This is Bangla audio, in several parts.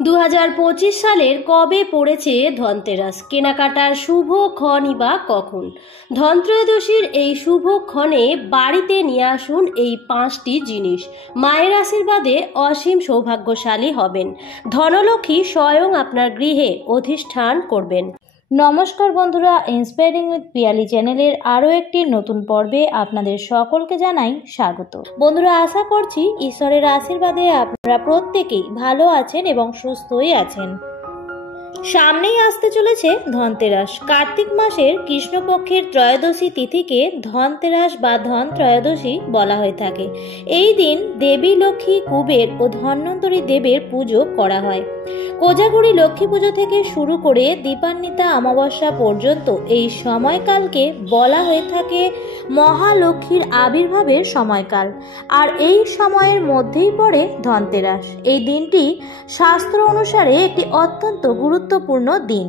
2025 সালের কবে পড়েছে ধনতেরাস? কেনাকাটার শুভ ক্ষণই বা কখন? ধনত্রয়োদশীর এই শুভ ক্ষণে বাড়িতে নিয়ে আসুন এই 5টি জিনিস। মায়ের আশীর্বাদে অসীম সৌভাগ্যশালী হবেন। ধনলক্ষ্মী স্বয়ং আপনার গৃহে অধিষ্ঠান করবেন। নমস্কার বন্ধুরা, ইন্সপায়ারিং উইথ পিয়ালি চ্যানেলের আরও একটি নতুন পর্বে আপনাদের সকলকে জানাই স্বাগত। বন্ধুরা, আশা করছি ঈশ্বরের আশীর্বাদে আপনারা প্রত্যেকেই ভালো আছেন এবং সুস্থই আছেন। সামনেই আসতে চলেছে ধনতেরাস। কার্তিক মাসের কৃষ্ণপক্ষের ত্রয়োদশী তিথিকে ধনতেরাস বা ধন ত্রয়োদশী বলা হয়ে থাকে। এই দিন দেবী লক্ষ্মী, কুবের ও ধন্বন্তরী দেবের পুজো করা হয়। কোজাগরী লক্ষ্মী পুজো থেকে শুরু করে দীপান্বিতা অমাবস্যা পর্যন্ত এই সময়কালকে বলা হয়ে থাকে মহালক্ষ্মীর আবির্ভাবের সময়কাল। আর এই সময়ের মধ্যেই পড়ে ধনতেরাস। এই দিনটি শাস্ত্র অনুসারে একটি অত্যন্ত গুরুত্বপূর্ণ দিন।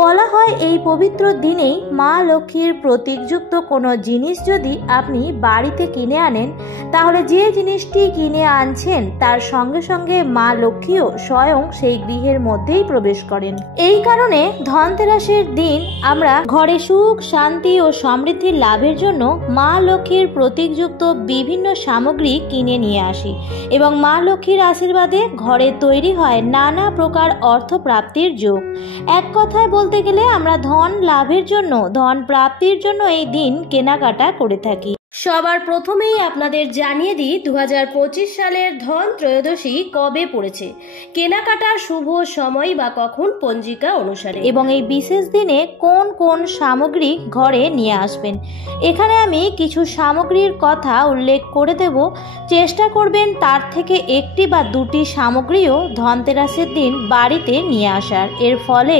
বলা হয় এই পবিত্র দিনেই মা লক্ষ্মীর প্রতীকযুক্ত কোনো জিনিস যদি আপনি বাড়িতে কিনে আনেন, তাহলে যে জিনিসটি কিনে আনছেন তার সঙ্গে সঙ্গে মা লক্ষ্মীও স্বয়ং সেই গৃহের মধ্যেই প্রবেশ করেন। এই কারণে ধনতেরাসের দিন আমরা ঘরে সুখ, শান্তি ও সমৃদ্ধির লাভের জন্য মা লক্ষ্মীর প্রতীকযুক্ত বিভিন্ন সামগ্রী কিনে নিয়ে আসি এবং মা লক্ষ্মীর আশীর্বাদে ঘরে তৈরি হয় নানা প্রকার অর্থ প্রাপ্তির যোগ। এক কথায় বলতে গেলে আমরা ধন লাভের জন্য, ধন প্রাপ্তির জন্য এই দিন কেনাকাটা করে থাকি। সবার প্রথমেই আপনাদের জানিয়ে দিই 2025 সালের ধন ত্রয়োদশী কবে পড়েছে, কেনাকাটার শুভ সময় বা কখন পঞ্জিকা অনুসারে, এবং এই বিশেষ দিনে কোন কোন সামগ্রী ঘরে নিয়ে আসবেন। এখানে আমি কিছু সামগ্রীর কথা উল্লেখ করে দেব। চেষ্টা করবেন তার থেকে একটি বা দুটি সামগ্রীও ধনতেরাসের দিন বাড়িতে নিয়ে আসার। এর ফলে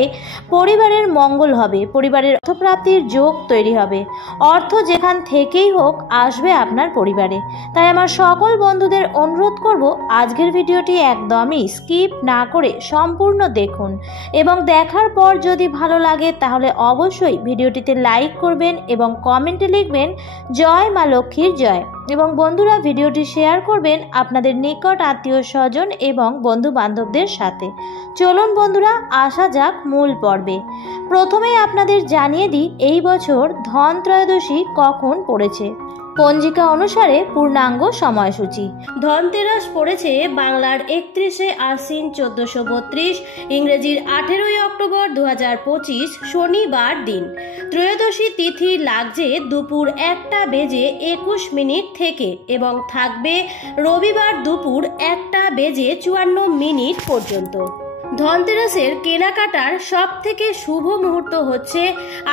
পরিবারের মঙ্গল হবে, পরিবারের অর্থপ্রাপ্তির যোগ তৈরি হবে। অর্থ যেখান থেকেই হোক আসবে আপনার পরিবারে। তাই আমার সকল বন্ধুদের অনুরোধ করব, আজকের ভিডিওটি একদমই স্কিপ না করে সম্পূর্ণ দেখুন এবং দেখার পর যদি ভালো লাগে তাহলে অবশ্যই ভিডিওটিতে লাইক করবেন এবং কমেন্টে লিখবেন জয় মা লক্ষ্মীর জয়। এবং বন্ধুরা, ভিডিওটি শেয়ার করবেন আপনাদের নিকট আত্মীয় স্বজন এবং বন্ধু বান্ধবদের সাথে। চলুন বন্ধুরা, আসা যাক মূল পর্বে। প্রথমেই আপনাদের জানিয়ে দিই এই বছর ধন ত্রয়োদশী কখন পড়েছে। পঞ্জিকা অনুসারে পূর্ণাঙ্গ সময়সূচি। ধনতেরাস পড়েছে বাংলার 31শে আশ্বিন 1432, ইংরেজির 18ই অক্টোবর 2025 শনিবার দিন। ত্রয়োদশী তিথি লাগছে দুপুর 1:21 থেকে এবং থাকবে রবিবার দুপুর 1:54 পর্যন্ত। ধনতেরাসের কেনাকাটার সব থেকে শুভ মুহূর্ত হচ্ছে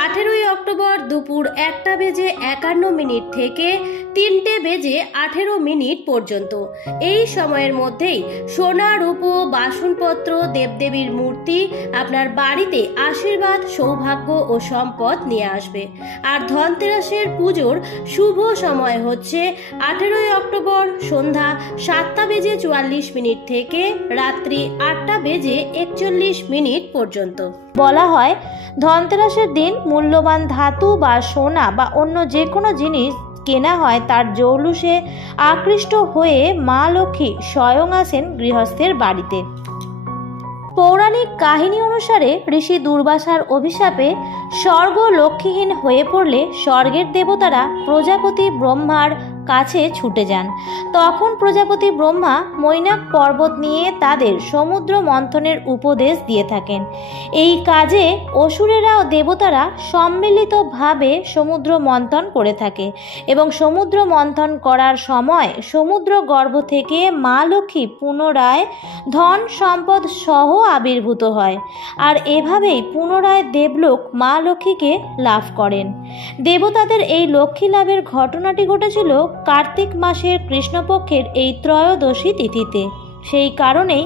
18ই অক্টোবর দুপুর 1:51 থেকে 3:18 পর্যন্ত। এই সময়ের মধ্যেই সোনা, রূপো, বাসনপত্র, দেবদেবীর মূর্তি আপনার বাড়িতে আশীর্বাদ, সৌভাগ্য ও সম্পদ নিয়ে আসবে। আর ধনতেরাসের পুজোর শুভ সময় হচ্ছে 18ই অক্টোবর সন্ধ্যা 7:44 থেকে রাত্রি 8:41 পর্যন্ত। বলা হয় ধনতেরাসের দিন মূল্যবান ধাতু বা সোনা বা অন্য যে কোনো জিনিস কেনা হয় তার জৌলুসে আকৃষ্ট হয়ে মা লক্ষ্মী স্বয়ং আসেন গৃহস্থের বাড়িতে। পৌরাণিক কাহিনী অনুসারে ঋষি দুর্বাসার অভিশাপে স্বর্গ লক্ষ্মীহীন হয়ে পড়লে স্বর্গের দেবতারা প্রজাপতি ব্রহ্মার কাছে ছুটে যান। তখন প্রজাপতি ব্রহ্মা মৈনাক পর্বত নিয়ে তাদের সমুদ্র মন্থনের উপদেশ দিয়ে থাকেন। এই কাজে অসুরেরা ও দেবতারা সম্মিলিতভাবে সমুদ্র মন্থন করে থাকে এবং সমুদ্র মন্থন করার সময় সমুদ্র গর্ভ থেকে মা লক্ষ্মী পুনরায় ধন সম্পদ সহ আবির্ভূত হয়। আর এভাবেই পুনরায় দেবলোক মা লক্ষ্মীকে লাভ করেন। দেবতাদের এই লক্ষ্মী লাভের ঘটনাটি ঘটেছিল কার্তিক মাসের কৃষ্ণপক্ষের এই ত্রয়োদশী তিথিতে। সেই কারণেই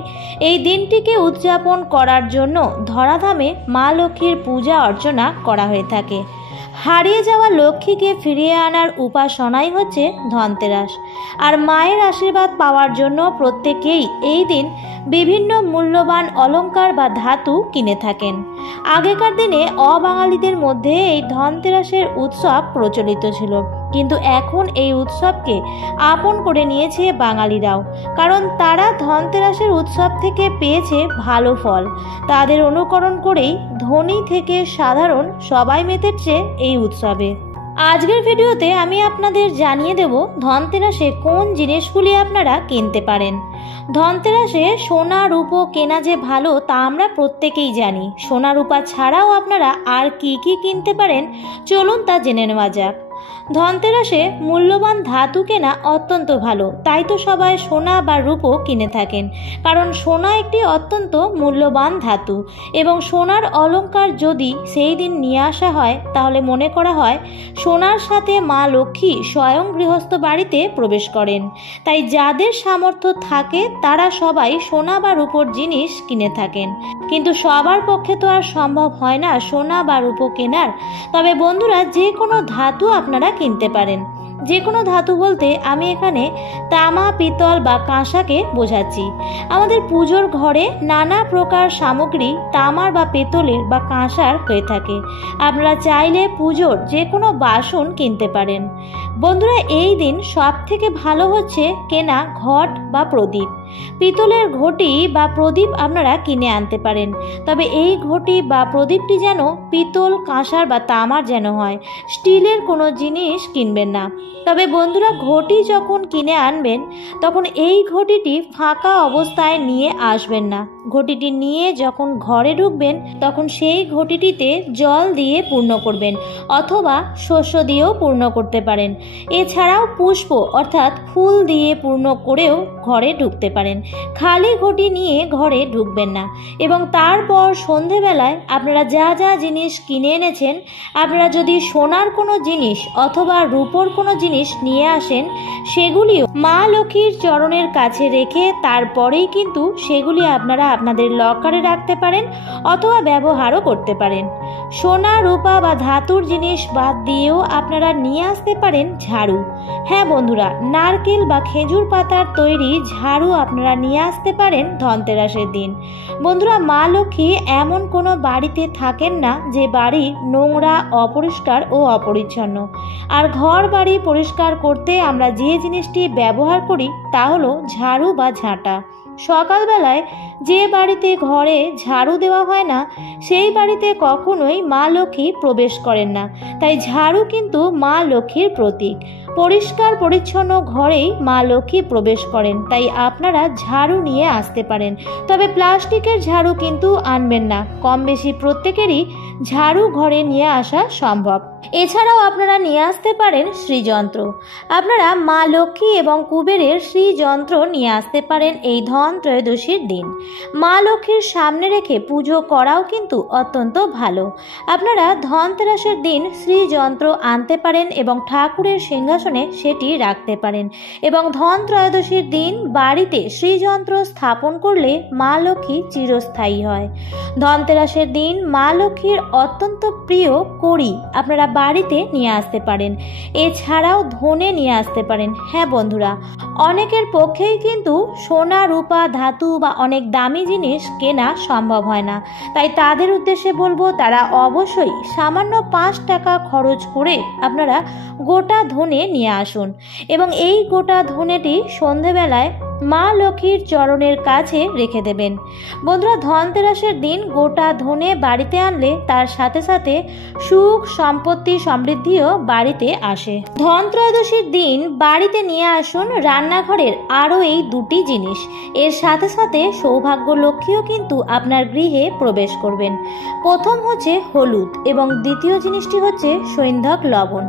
এই দিনটিকে উদযাপন করার জন্য ধরাধামে মা লক্ষ্মীর পূজা অর্চনা করা হয়ে থাকে। হারিয়ে যাওয়া লক্ষ্মীকে ফিরিয়ে আনার উপাসনাই হচ্ছে ধনতেরাস। আর মায়ের আশীর্বাদ পাওয়ার জন্য প্রত্যেকেই এই দিন বিভিন্ন মূল্যবান অলংকার বা ধাতু কিনে থাকেন। আগেকার দিনে অবাঙালিদের মধ্যে এই ধনতেরাসের উৎসব প্রচলিত ছিল, কিন্তু এখন এই উৎসবকে আপন করে নিয়েছে বাঙালিরাও, কারণ তারা ধনতেরাসের উৎসব থেকে পেয়েছে ভালো ফল। তাদের অনুকরণ করেই ধনী থেকে সাধারণ সবাই মেতেছে এই উৎসবে। আজকের ভিডিওতে আমি আপনাদের জানিয়ে দেব ধনতেরাসে কোন জিনিসগুলি আপনারা কিনতে পারেন। ধনতেরাসে সোনা রূপো কেনা যে ভালো তা আমরা প্রত্যেকেই জানি। সোনা রূপা ছাড়াও আপনারা আর কি কি কিনতে পারেন চলুন তা জেনে নেওয়া যাক। ধনতেরাসে মূল্যবান ধাতু কেনা অত্যন্ত ভালো, তাই তো সবাই সোনা বা রূপো কিনে থাকেন, কারণ সোনা একটি অত্যন্ত মূল্যবান ধাতু এবং সোনার অলংকার যদি সেই দিন নিয়ে আসা হয় তাহলে মনে করা হয় সোনার সাথে মা লক্ষ্মী স্বয়ং গৃহস্থ বাড়িতে প্রবেশ করেন। তাই যাদের সামর্থ্য থাকে তারা সবাই সোনা বা রূপোর জিনিস কিনে থাকেন, কিন্তু সবার পক্ষে তো আর সম্ভব হয় না সোনা বা রূপো কেনার। তবে বন্ধুরা, যে কোনো ধাতু আপনারা কিনতে পারেন। যে কোনো ধাতু বলতে আমি এখানে তামা, পিতল বা কাঁসাকে বোঝাচ্ছি। আমাদের পুজোর ঘরে নানা প্রকার সামগ্রী তামার বা পেতলের বা কাঁসার হয়ে থাকে। আপনারা চাইলে পুজোর যে কোনো বাসন কিনতে পারেন। বন্ধুরা, এই দিন সব থেকে ভালো হচ্ছে কেনা ঘট বা প্রদীপ। পিতলের ঘটি বা প্রদীপ আপনারা কিনে আনতে পারেন, তবে এই ঘটি বা প্রদীপটি যেন পিতল, কাঁসার বা তামার যেন হয়, স্টিলের কোনো জিনিস কিনবেন না। তবে বন্ধুরা, ঘটি যখন কিনে আনবেন তখন এই ঘটিটি ফাঁকা অবস্থায় নিয়ে আসবেন না। ঘটিটি নিয়ে যখন ঘরে ঢুকবেন তখন সেই ঘটিটিতে জল দিয়ে পূর্ণ করবেন, অথবা শস্য দিয়েও পূর্ণ করতে পারেন। এছাড়াও পুষ্প অর্থাৎ ফুল দিয়ে পূর্ণ করেও ঘরে ঢুকতে পারেন। খালি ঘটি নিয়ে ঘরে ঢুকবেন না। এবং তারপর সন্ধেবেলায় আপনারা যা যা জিনিস কিনে এনেছেন, আপনারা যদি সোনার কোনো জিনিস অথবা রূপোর কোনো জিনিস নিয়ে আসেন, সেগুলিও মা লক্ষ্মীর চরণের কাছে রেখে তারপরেই কিন্তু সেগুলি আপনারা আপনাদের লকারে রাখতে পারেন অথবা ব্যবহারও করতে পারেন। সোনা, রূপা বা ধাতুর জিনিস বাদ দিয়েও আপনারা নিয়ে আসতে পারেন ঝাড়ু। হ্যাঁ বন্ধুরা, নারকেল বা খেজুর পাতার তৈরি ঝাড়ু আপনারা নিয়ে আসতে পারেন ধনতেরাসের দিন। বন্ধুরা, মা লক্ষ্মী এমন কোনো বাড়িতে থাকেন না যে বাড়ি নোংরা, অপরিষ্কার ও অপরিচ্ছন্ন। আর ঘর বাড়ি পরিষ্কার করতে আমরা যে জিনিসটি ব্যবহার করি তা হলো ঝাড়ু বা ঝাঁটা। সকালবেলায় যে বাড়িতে ঘরে ঝাড়ু দেওয়া হয় না সেই বাড়িতে কখনোই মা লক্ষ্মী প্রবেশ করেন না। তাই ঝাড়ু কিন্তু মা লক্ষ্মীর প্রতীক। পরিষ্কার পরিচ্ছন্ন ঘরেই মা লক্ষ্মী প্রবেশ করেন, তাই আপনারা ঝাড়ু নিয়ে আসতে পারেন। তবে প্লাস্টিকের ঝাড়ু কিন্তু আনবেন না। কম বেশি প্রত্যেকেরই ঝাড়ু ঘরে নিয়ে আসা সম্ভব। এছাড়াও আপনারা নিয়ে আসতে পারেন শ্রীযন্ত্র। আপনারা মা লক্ষ্মী এবং কুবেরের শ্রীযন্ত্র নিয়ে আসতে পারেন এই ধন ত্রয়োদশীর দিন। মা লক্ষ্মীর সামনে রেখে পুজো করাও কিন্তু অত্যন্ত ভালো। আপনারা ধনতেরাসের দিন শ্রীযন্ত্র আনতে পারেন এবং ঠাকুরের সিংহাসনে সেটি রাখতে পারেন। এবং ধন ত্রয়োদশীর দিন বাড়িতে শ্রীযন্ত্র স্থাপন করলে মা লক্ষ্মী চিরস্থায়ী হয়। ধনতেরাসের দিন মা লক্ষ্মীর অত্যন্ত প্রিয় কড়ি আপনারা বাড়িতে নিয়ে আসতে পারেন। এছাড়াও ধনে নিয়ে আসতে পারেন। হ্যাঁ বন্ধুরা, অনেকের পক্ষেই কিন্তু সোনা, রূপা, ধাতু বা অনেক দামি জিনিস কেনা সম্ভব হয় না। তাই তাদের উদ্দেশ্যে বলবো তারা অবশ্যই সামান্য 5 টাকা খরচ করে আপনারা গোটা ধনে নিয়ে আসুন এবং এই গোটা ধনেটি সন্ধেবেলায় মা লক্ষ্মীর চরণের কাছে রেখে দেবেন। বন্ধুরা, ধনতেরাসের দিন গোটা ধনে বাড়িতে আনলে তার সাথে সাথে সুখ, সম্পত্তি, সমৃদ্ধিও বাড়িতে আসে। ধন ত্রয়োদশীর দিন বাড়িতে নিয়ে আসুন রান্নাঘরের আরও এই দুটি জিনিস। এর সাথে সাথে সৌভাগ্য লক্ষ্মীও কিন্তু আপনার গৃহে প্রবেশ করবেন। প্রথম হচ্ছে হলুদ এবং দ্বিতীয় জিনিসটি হচ্ছে সৈন্ধব লবণ।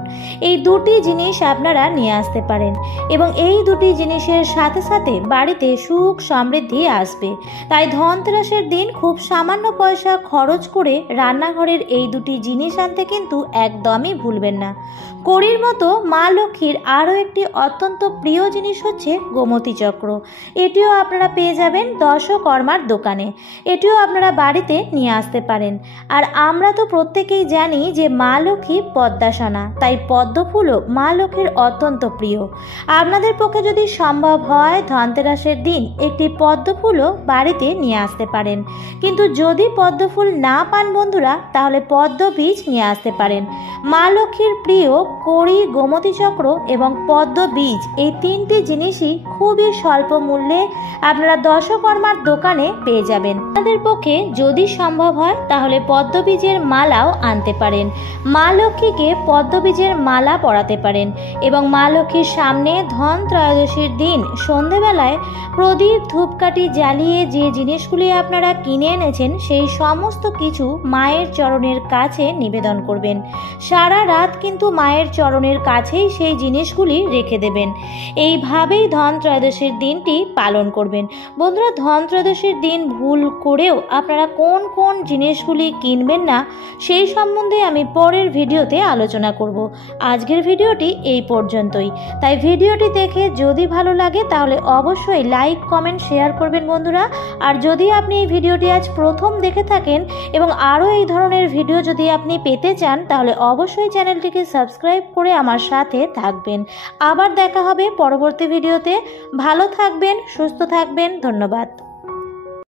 এই দুটি জিনিস আপনারা নিয়ে আসতে পারেন এবং এই দুটি জিনিসের সাথে সাথে বাড়িতে সুখ, সমৃদ্ধি আসবে। তাই ধনতেরাসের দিন খুব সামান্য পয়সা খরচ করে রান্নাঘরের এই দুটি জিনিস আনতে কিন্তু একদমই ভুলবেন না। কড়ির মতো মা লক্ষ্মীর আরও একটি অত্যন্ত প্রিয় জিনিস হচ্ছে গোমতী চক্র। এটিও আপনারা পেয়ে যাবেন দশকর্মার দোকানে। এটিও আপনারা বাড়িতে নিয়ে আসতে পারেন। আর আমরা তো প্রত্যেকেই জানি যে মা লক্ষ্মী পদ্মাসনা, তাই পদ্ম ফুলও মা লক্ষ্মীর অত্যন্ত প্রিয়। আপনাদের পক্ষে যদি সম্ভব হয় ধন ধনতেরাসের দিন একটি পদ্ম ফুলও বাড়িতে নিয়ে আসতে পারেন। কিন্তু যদি পদ্ম ফুল না পান বন্ধুরা, তাহলে পদ্ম বীজ নিয়ে আসতে পারেন। মা লক্ষ্মীর প্রিয় কড়ি, গোমতী চক্র এবং পদ্ম বীজ, এই তিনটি জিনিসই খুবই স্বল্প মূল্যে আপনারা দশকর্মার দোকানে পেয়ে যাবেন। আপনাদের পক্ষে যদি সম্ভব হয় তাহলে পদ্ম বীজের মালাও আনতে পারেন। মা লক্ষ্মীকে পদ্ম বীজের মালা পরাতে পারেন এবং মা লক্ষ্মীর সামনে ধন ত্রয়োদশীর দিন সন্ধেবেলায় প্রদীপ ধূপকাঠি জ্বালিয়ে যে জিনিসগুলি আপনারা কিনে এনেছেন সেই সমস্ত কিছু মায়ের চরণের কাছে নিবেদন করবেন। সারা রাত কিন্তু মায়ের চরণের কাছেই সেই জিনিসগুলি রেখে দেবেন। এইভাবেই ধন ত্রয়োদশীর দিনটি পালন করবেন। বন্ধুরা, ধন ত্রয়োদশীর দিন ভুল করেও আপনারা কোন কোন জিনিসগুলি কিনবেন না সেই সম্বন্ধে আমি পরের ভিডিওতে আলোচনা করব। আজকের ভিডিওটি এই পর্যন্তই। তাই ভিডিওটি দেখে যদি ভালো লাগে তাহলে অবশ্যই লাইক, কমেন্ট, শেয়ার করবেন বন্ধুরা। আর যদি আপনি এই ভিডিওটি আজ প্রথম দেখে থাকেন এবং আরও এই ধরনের ভিডিও যদি আপনি পেতে চান তাহলে অবশ্যই চ্যানেলটিকে সাবস্ক্রাইব করে আমার সাথে থাকবেন। আবার দেখা হবে পরবর্তী ভিডিওতে। ভালো থাকবেন, সুস্থ থাকবেন। ধন্যবাদ।